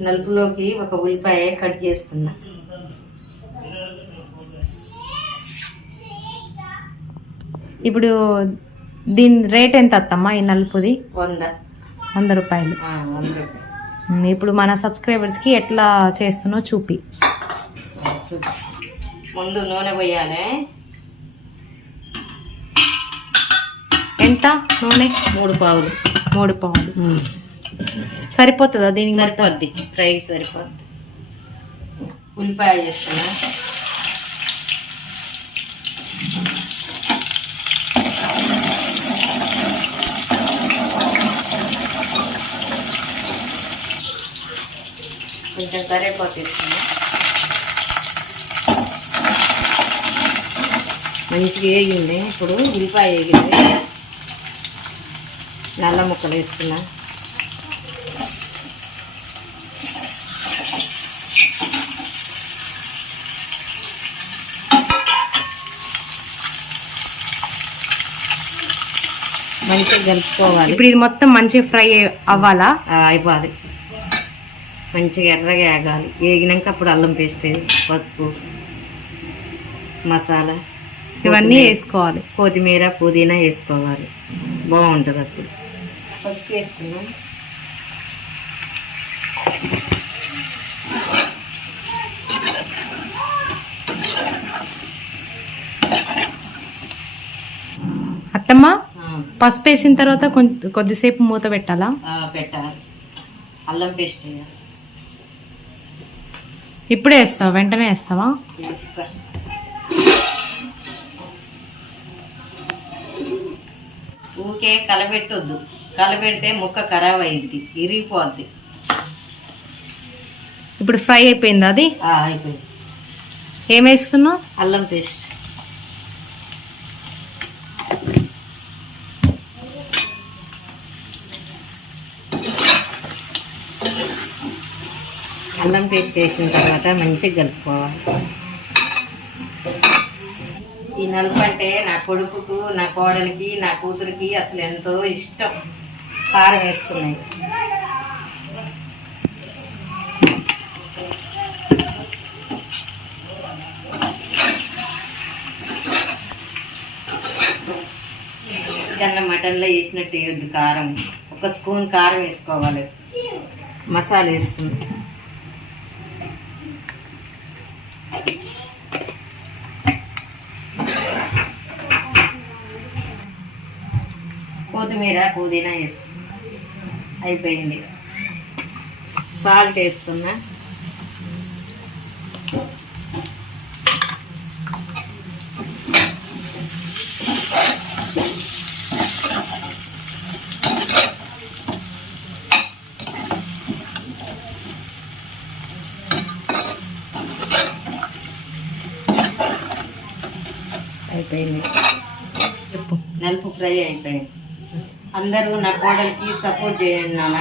నలుపులోకి ఒక ఉల్లిపాయ కట్ చేస్తున్నా. ఇప్పుడు దీని రేట్ ఎంత అత్తమ్మా ఈ నలుపుది? వంద. వంద రూపాయలు. వంద రూపాయలు. ఇప్పుడు మన సబ్స్క్రైబర్స్కి ఎట్లా చేస్తున్నో చూపి. ముందు నూనె పోయాలి. ఎంత నూనె? మూడు పావులు. మూడు పావులు. సరిపోతుందా దీనికి సరిపోద్ది. ఫ్రై సరిపోద్ది. ఉల్లిపాయ చేస్తున్నా. కొంచెం కరివేపాకు తీసుకున్నా మంచిగా వేగింది. ఇప్పుడు ఉల్లిపాయ వేగింది. నల్ల ముక్కలు వేసుకున్నా మంచిగా కలుపుకోవాలి ఇప్పుడు ఇది మొత్తం మంచిగా ఫ్రై అవ్వాలా? అయిపోవాలి. మంచిగా ఎర్రగా వేగాలి. వేగినాక అప్పుడు అల్లం పేస్ట్ పసుపు మసాలా ఇవన్నీ వేసుకోవాలి. కొత్తిమీర పుదీనా వేసుకోవాలి. బాగుంటుంది అప్పుడు. పసుపు వేస్తున్నాం. అత్తమ్మ? పసుపు వేసిన తర్వాత కొద్దిసేపు మూత పెట్టాలా? పెట్టాలి అల్లం పేస్ట్ ఇప్పుడే వేస్తావా? వెంటనే వేస్తావా? వేస్తా. ఊకే కలబెట్టొద్దు. కలబెడితే ముక్క ఖరాబ్ అయింది ఇరిగిపోద్ది. ఇప్పుడు ఫ్రై అయిపోయింది అది? అయిపోయింది. ఏం వేస్తున్నావు? అల్లం పేస్ట్. అల్లం పేస్ట్ వేసిన తర్వాత మంచిగా కలుపుకోవాలి. ఈ నలుపు అంటే నా కొడుకుకు నా కోడలికి నా కూతురికి అసలు ఎంతో ఇష్టం. కారం వేస్తున్నాయి. చికెన్లో మటన్లో వేసినట్టు వేయొద్దు కారం. ఒక స్పూన్ కారం వేసుకోవాలి. మసాలా వేస్తుంది కొత్తిమీర పుదీనా వేస్తుంది అయిపోయింది. సాల్ట్ వేస్తున్నా. అయిపోయింది. నలుపు ఫ్రై అయిపోయింది. అందరూ నా కోడలికి సపోర్ట్ చేయండి నాన్న.